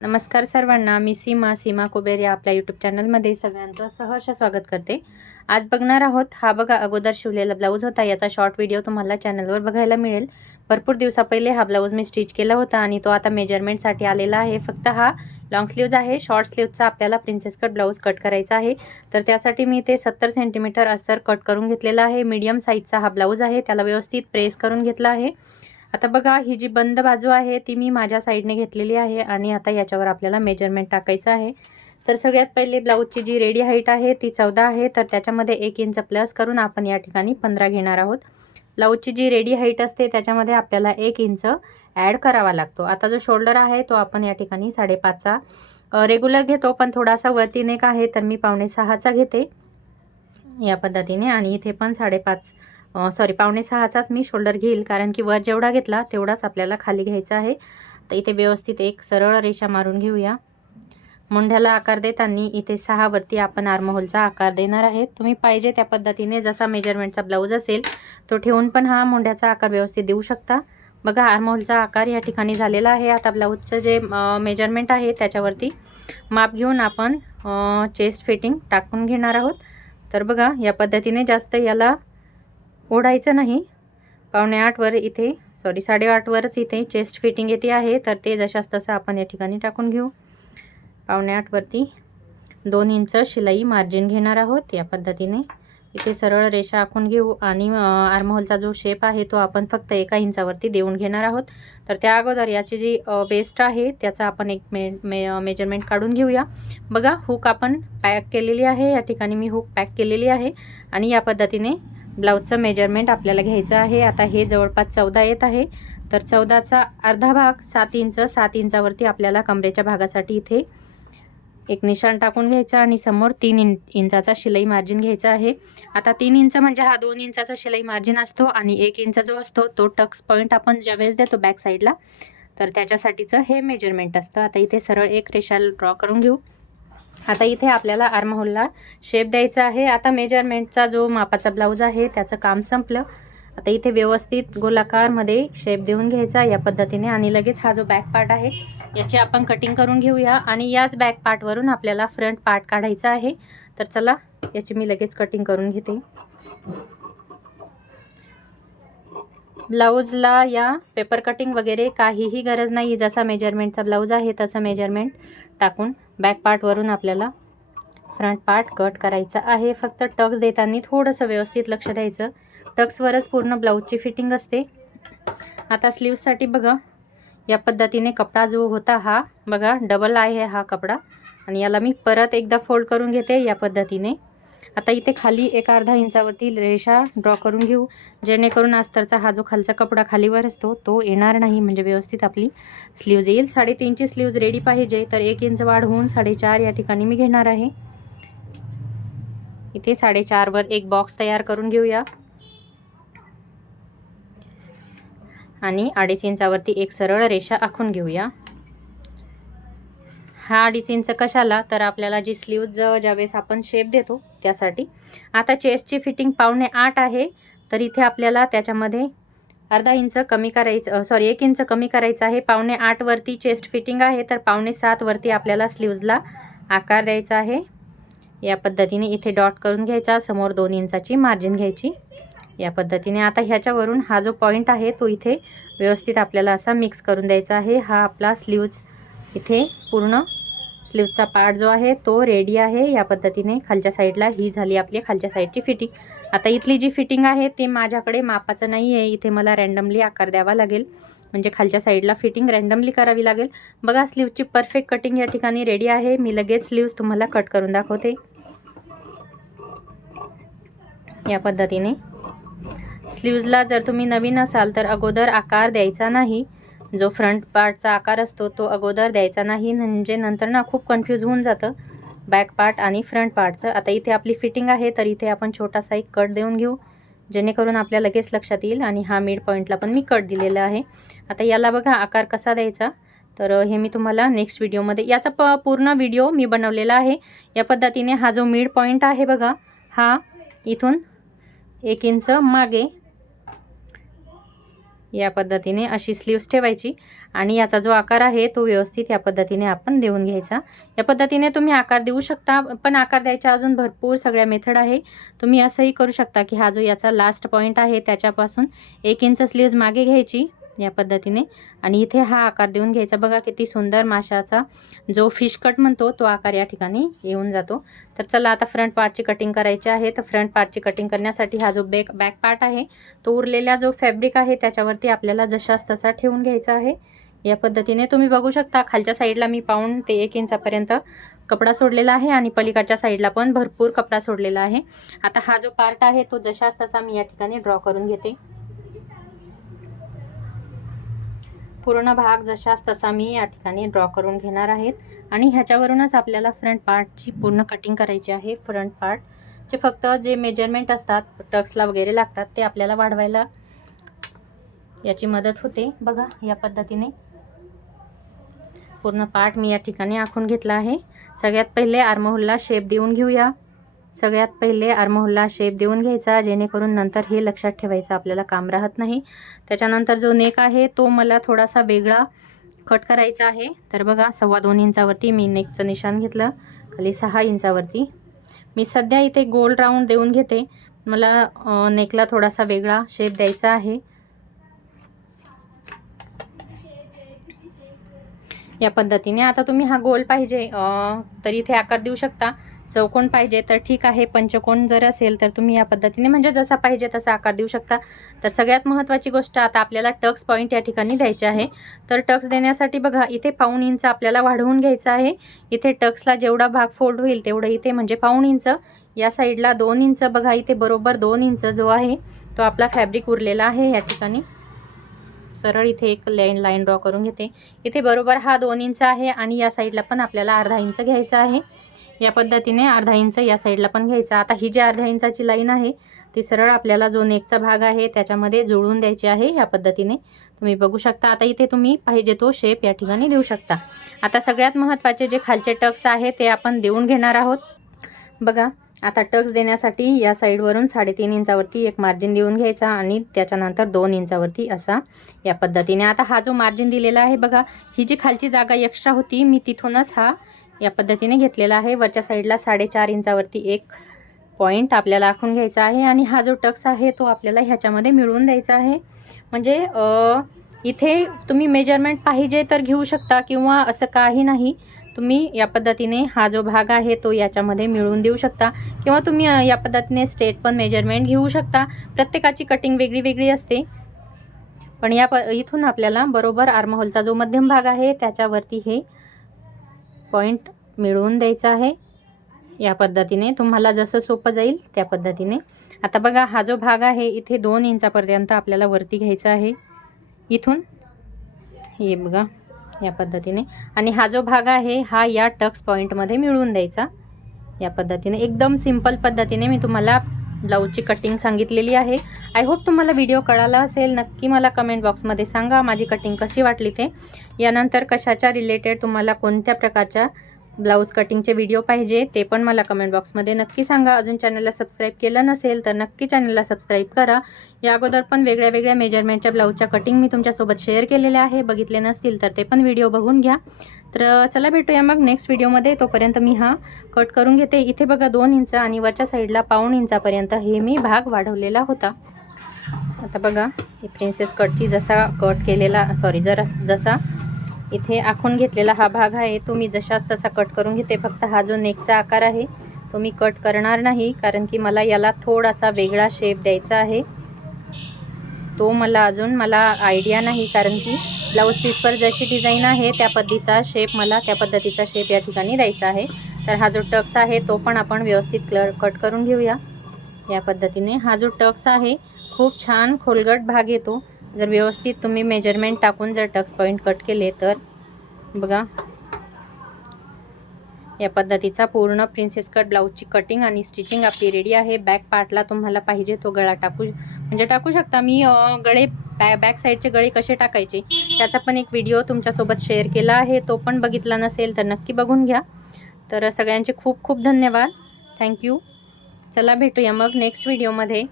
नमस्कार सर्वांना, मी सीमा कुबेर या आपल्या यूट्यूब चॅनलमध्ये सगळ्यांचं सहर्ष स्वागत करते. आज बघणार आहोत, हा बघा अगोदर शिवलेला ब्लाऊज होता. याचा शॉर्ट व्हिडिओ तुम्हाला चॅनलवर बघायला मिळेल. भरपूर दिवसापहिले हा ब्लाऊज मी स्टिच केला होता आणि तो आता मेजरमेंटसाठी आलेला आहे. फक्त हा लॉंग स्लीव्ज आहे. शॉर्ट स्लीव्जचा आपल्याला प्रिन्सेस कट ब्लाऊज कट करायचा आहे. तर त्यासाठी मी ते 70 सेंटीमीटर अस्तर कट करून घेतलेला आहे. मीडियम साईजचा हा ब्लाऊज आहे. त्याला व्यवस्थित प्रेस करून घेतला आहे. आता बघा, ही जी बंद बाजू आहे ती मी माझ्या साईडने घेतलेली आहे आणि आता याच्यावर आपल्याला मेजरमेंट टाकायचं आहे. तर सगळ्यात पहिले ब्लाऊजची जी रेडी हाईट आहे ती 14 आहे. तर त्याच्यामध्ये 1 इंच प्लस करून आपण या ठिकाणी 15 घेणार आहोत. ब्लाऊजची जी रेडी हाईट असते त्याच्यामध्ये आपल्याला 1 इंच ॲड करावा लागतो. आता जो शोल्डर आहे तो आपण या ठिकाणी 5.5चा रेग्युलर घेतो, पण थोडासा वरती नेक आहे तर मी 5.6चा घेते या पद्धतीने. आणि इथे पण 5.6चाच मी शोल्डर घेईल, कारण की वर जेवढा घेतला तेवढाच आपल्याला खाली घ्यायचा आहे. तर इथे व्यवस्थित एक सरळ रेषा मारून घेऊया. मुंढ्याला आकार देताना इथे 6 वरती आपण आर्महोलचा आकार देणार आहे. तुम्ही पाहिजे त्या पद्धतीने जसा मेजरमेंटचा ब्लाऊज असेल तो ठेवून पण हा मुंढ्याचा आकार व्यवस्थित देऊ शकता. बघा, आर्महोलचा आकार या ठिकाणी झालेला आहे. आता ब्लाऊजचं जे मेजरमेंट आहे त्याच्यावरती माप घेऊन आपण चेस्ट फिटिंग टाकून घेणार आहोत. तर बघा, या पद्धतीने जास्त याला ओढायचं नाही. 7.5 वर इथे 8.5 वरच इथे चेस्ट फिटिंग येते आहे. तर ते जशास तसं आपण या ठिकाणी टाकून घेऊ. 7.5 वरती 2 इंच शिलाई मार्जिन घेणार आहोत. या पद्धतीने इथे सरळ रेषा आखून घेऊ आणि आर्महोलचा जो शेप आहे तो आपण फक्त 1 इंचावरती देऊन घेणार आहोत. तर त्या अगोदर याची जी वेस्ट आहे त्याचा आपण एक मेजरमेंट काढून घेऊया. बघा, हुक आपण पॅक केलेली आहे. या ठिकाणी मी हुक पॅक केलेली आहे आणि या पद्धतीने ब्लाऊजचं मेजरमेंट आपल्याला घ्यायचं आहे. आता हे जवळपास 14 येत आहे. तर 14चा अर्धा भाग 7 इंचावरती आपल्याला कमरेच्या भागासाठी इथे एक निशाण टाकून घ्यायचा आणि समोर 3 इंचाचा शिलाई मार्जिन घ्यायचा आहे. आता 3 इंच म्हणजे हा 2 इंचाचा शिलाई मार्जिन असतो आणि 1 इंच जो असतो तो टक्स पॉईंट आपण ज्यावेळेस देतो बॅक साईडला, तर त्याच्यासाठीचं हे मेजरमेंट असतं. आता इथे सरळ एक रेषा ड्रॉ करून घेऊ. आता इथे आपल्याला आर्महोलला शेप द्यायचा आहे. आता मेजरमेंटचा जो मापाचा ब्लाऊज आहे त्याचं काम संपलं. आता इथे व्यवस्थित गोलाकारमध्ये शेप देऊन घ्यायचा या पद्धतीने आणि लगेच हा जो बॅक पार्ट आहे याची आपण कटिंग करून घेऊया. आणि याच बॅक पार्टवरून आपल्याला फ्रंट पार्ट काढायचा आहे. तर चला, याची मी लगेच कटिंग करून घेते. ब्लाऊजला या पेपर कटिंग वगैरे काहीही गरज नाही. जसा मेजरमेंटचा ब्लाऊज आहे तसं मेजरमेंट टाकून बॅक पार्टवरून आपल्याला फ्रंट पार्ट कट करायचा आहे. फक्त टक्स देताना थोडंसं व्यवस्थित लक्ष द्यायचं. टक्सवरच पूर्ण ब्लाऊजची फिटिंग असते. आता स्लीव्जसाठी बघा, या पद्धतीने कपडा जो होता हा बघा डबल आहे हा कपडा आणि याला मी परत एकदा फोल्ड करून घेते या पद्धतीने. आता इथे खाली एक अर्धा इंचावरती रेषा ड्रॉ करून घेऊ, जेणेकरून अस्तरचा हा जो खालचा कपडा खालीवर असतो तो येणार नाही, म्हणजे व्यवस्थित आपली स्लीव्ज येईल. 3.5ची स्लीव्ज रेडी पाहिजे, तर 1 इंच वाढवून 4.5 या ठिकाणी मी घेणार आहे. इथे 4.5 वर एक बॉक्स तयार करून घेऊया आणि 2.5 इंचावरती एक सरळ रेषा आखून घेऊया. हा 2.5 इंच कशाला, तर आपल्याला जी स्लीव्ज ज्यावेळेस आपण शेप देतो त्यासाठी. आता चेस्टची फिटिंग 7.5 आहे. तर इथे आपल्याला त्याच्यामध्ये अर्धा इंच कमी करायचं, 1 इंच कमी करायचं आहे. 7.5 वरती चेस्ट फिटिंग आहे, तर 7.5 वरती आपल्याला स्लीव्जला आकार द्यायचा आहे. या पद्धतीने इथे डॉट करून घ्यायचा, समोर 2 इंचाची मार्जिन घ्यायची या पद्धतीने. आता ह्याच्यावरून हा जो पॉईंट आहे तो इथे व्यवस्थित आपल्याला असा मिक्स करून द्यायचा आहे. हा आपला स्लीव्ज इथे पूर्ण स्लीव्जचा पार्ट जो आहे तो रेडी आहे. या पद्धतीने खालच्या साईडला ही झाली आपली खालच्या साईडची फिटिंग. आता इथली जी फिटिंग आहे ते माझ्याकडे मापाचं नाही आहे. इथे मला रँडमली आकार द्यावा लागेल, म्हणजे खालच्या साईडला फिटिंग रँडमली करावी लागेल. बघा, स्लीव्जची परफेक्ट कटिंग या ठिकाणी रेडी आहे. मी लगेच स्लीव्ज तुम्हाला कट करून दाखवते. या पद्धतीने स्लीव्जला जर तुम्ही नवीन असाल तर अगोदर आकार द्यायचा नाही. जो फ्रंट पार्टचा आकार असतो तो अगोदर द्यायचा नाही, म्हणजे नंतर ना खूप कन्फ्यूज होऊन जातं बॅक पार्ट आणि फ्रंट पार्टचं. आता इथे आपली फिटिंग आहे, तर इथे आपण छोटासा एक कट देऊन घेऊ, जेणेकरून आपल्या लगेच लक्षात येईल. आणि हा मिड पॉईंटला पण मी कट दिलेला आहे. आता याला बघा आकार कसा द्यायचा, तर हे मी तुम्हाला नेक्स्ट व्हिडिओमध्ये याचा पूर्ण व्हिडिओ मी बनवलेला आहे. या पद्धतीने हा जो मिड पॉईंट आहे बघा, हा इथून 1 इंच मागे या पद्धतीने अशी स्लीव्स ठेवायची आणि याचा जो आकार आहे तो व्यवस्थित या पद्धतीने आपण देऊन घ्यायचा। या पद्धतीने तुम्ही आकार देऊ शकता, पण आकार द्यायच्या अजून भरपूर सगळ्या मेथड आहे। तुम्ही असंही करू शकता की हा जो याचा लास्ट पॉईंट आहे त्याच्यापासून 1 इंच स्लीव्स मागे घ्यायची या पद्धतीने आणि इथे हा आकार देऊन घ्यायचा। बघा किती सुंदर माशाचा जो फिश कट म्हणतो तो आकार या ठिकाणी येऊन जातो। तर चला आता फ्रंट पार्टची कटिंग करायची आहे। तर फ्रंट पार्टची कटिंग करण्यासाठी हा जो बॅक पार्ट आहे तो उरलेला जो फॅब्रिक आहे त्याच्यावरती आपल्याला जशास तसा ठेवून घ्यायचा आहे। या पद्धतीने तुम्ही बघू शकता खालच्या साईडला मी पाऊण ते 1 इंचापर्यंत कपडा सोडलेला आहे आणि पलीकडच्या साईडला पण भरपूर कपडा सोडलेला आहे। आता हा जो पार्ट आहे तो जशास तसा मी या ठिकाणी ड्रॉ करून घेते। पूर्ण भाग जशास तसा मी या ठिकाणी ड्रॉ करून घेणार आहेत आणि ह्याच्यावरूनच आपल्याला फ्रंट पार्टची पूर्ण कटिंग करायची आहे। फ्रंट पार्टचे फक्त जे मेजरमेंट असतात टक्सला वगैरे लागतात ते आपल्याला वाढवायला याची मदत होते। बघा या पद्धतीने पूर्ण पार्ट मी या ठिकाणी आखून घेतला आहे। सगळ्यात पहिले आर्महोलला शेप देऊन घेऊया। सगळ्यात पहिले आर्महोलला शेप देऊन घ्यायचा जेणेकरून नंतर हे लक्षात ठेवायचं आपल्याला काम राहत नाही। त्याच्यानंतर जो नेक आहे तो मला थोडासा वेगळा कट करायचा आहे। तर बघा 2.25 इंचावरती मी नेकचं निशाण घेतलं, खाली 6 इंचावरती मी सध्या इथे गोल राऊंड देऊन घेते। मला नेकला थोडासा वेगळा शेप द्यायचा आहे। या पद्धतीने आता तुम्ही हा गोल पाहिजे तर इथे आकार देऊ शकता, चौकोन पाहिजे तर ठीक आहे, पंचकोन जर असेल तर तुम्ही या पद्धतीने म्हणजे जसा पाहिजे तसा आकार देऊ शकता। तर सगळ्यात महत्त्वाची गोष्ट आता आपल्याला टक्स पॉईंट या ठिकाणी द्यायचे आहे। तर टक्स देण्यासाठी बघा इथे 1.25 इंच आपल्याला वाढवून घ्यायचा आहे। इथे टक्सला जेवढा भाग फोल्ड होईल तेवढं इथे म्हणजे 1.25 इंच, या साईडला 2 इंच, बघा इथे बरोबर 2 इंच जो आहे तो आपला फॅब्रिक उरलेला आहे। या ठिकाणी सरळ इथे एक लाईन ड्रॉ करून घेते। इथे बरोबर हा 2 इंच आहे आणि या साईडला पण आपल्याला अर्धा इंच घ्यायचा आहे। या पद्धतीने अर्धा इंच या साईडला पण घ्यायचा। आता ही जी अर्ध्या इंचाची लाईन आहे ती सरळ आपल्याला जो नेकचा भाग आहे त्याच्यामध्ये जुळवून द्यायची आहे। या पद्धतीने तुम्ही बघू शकता। आता इथे तुम्ही पाहिजे तो शेप या ठिकाणी देऊ शकता। आता सगळ्यात महत्त्वाचे जे खालचे टक्स आहे ते आपण देऊन घेणार आहोत। बघा आता टक्स देण्यासाठी या साईडवरून 3.5 इंचावरती एक मार्जिन देऊन घ्यायचा आणि त्याच्यानंतर 2 इंचावरती असा या पद्धतीने। आता हा जो मार्जिन दिलेला आहे बघा, ही जी खालची जागा एक्स्ट्रा होती मी तिथूनच हा या पद्धतीने घेतलेला आहे। वरच्या साईडला 4.5 इंचावरती एक पॉईंट आपल्याला आखून घ्यायचा आहे आणि हा जो टक्स आहे तो आपल्याला ह्याच्यामध्ये मिळवून द्यायचा आहे। म्हणजे इथे तुम्ही मेजरमेंट पाहिजे तर घेऊ शकता किंवा असं काही नाही, तुम्ही या पद्धतीने हा जो भाग आहे तो याच्यामध्ये मिळवून देऊ शकता किंवा तुम्ही या पद्धतीने स्ट्रेट पण मेजरमेंट घेऊ शकता। प्रत्येकाची कटिंग वेगळी वेगळी असते, पण इथून आपल्याला बरोबर आर्महोलचा जो मध्यम भाग आहे त्याच्यावरती हे पॉईंट मिळवून द्यायचा आहे। या पद्धतीने तुम्हाला जसं सोपं जाईल त्या पद्धतीने। आता बघा हा जो भाग आहे इथे 2 इंचापर्यंत आपल्याला वरती घ्यायचा आहे इथून, हे बघा या पद्धतीने, आणि हा जो भाग आहे हा या टक्स पॉईंटमध्ये मिळवून द्यायचा। या पद्धतीने एकदम सिंपल पद्धतीने मी तुम्हाला ब्लाऊजची कटिंग सांगितलेली आहे। आय होप तुम्हाला व्हिडिओ कळाला असेल। नक्की मला कमेंट बॉक्समध्ये सांगा माझी कटिंग कशी वाटली ते। यानंतर कशाच्या रिलेटेड तुम्हाला कोणत्या प्रकारच्या ब्लाऊज कटिंगचे व्हिडिओ पाहिजे ते पण मला कमेंट बॉक्समध्ये नक्की सांगा। अजून चॅनलला सबस्क्राईब केलं नसेल तर नक्की चॅनलला सबस्क्राईब करा। या अगोदर पण वेगळ्या वेगळ्या मेजरमेंटच्या ब्लाऊजच्या कटिंग मी तुमच्यासोबत शेअर केलेल्या आहे, बघितले नसतील तर ते पण व्हिडिओ बघून घ्या। तर चला भेटूया मग नेक्स्ट व्हिडिओमध्ये। तोपर्यंत मी हा कट करून घेते। इथे बघा 2 इंच आणि वरच्या साईडला 1.25 इंचापर्यंत हे मी भाग वाढवलेला होता। आता बघा ही प्रिन्सेस कटची जसा कट केलेला जसा इथे आखून घेतलेला हा भाग आहे तो मी जशास तसा कट करून घेते। फक्त हा जो नेकचा आकार आहे तो मी कट करणार नाही, कारण की मला याला थोडासा वेगळा शेप द्यायचा आहे। तो मला आयडिया नाही, कारण की ब्लाऊज पीसवर जशी डिझाईन आहे त्या पद्धतीचा शेप या ठिकाणी द्यायचा आहे। तर हा जो टक्स आहे तो पण आपण व्यवस्थित कट करून घेऊया। या पद्धतीने हा जो टक्स आहे खूप छान खोलगट भाग येतो जर व्यवस्थित तुम्ही मेजरमेंट टाकून जर टक्स पॉईंट कट केले तर। बघा या पद्धतीचा पूर्ण प्रिन्सेस कट ब्लाऊजची कटिंग आणि स्टिचिंग आपली रेडी आहे। बॅक पार्टला तुम्हाला पाहिजे तो गळा टाकू शकता। मी बॅक साईडचे गळे कसे टाकायचे त्याचा पण एक व्हिडिओ तुमच्यासोबत शेअर केला आहे, तो पण बघितला नसेल तर नक्की बघून घ्या। तर सगळ्यांचे खूप खूप धन्यवाद, थँक्यू। चला भेटूया मग नेक्स्ट व्हिडिओमध्ये।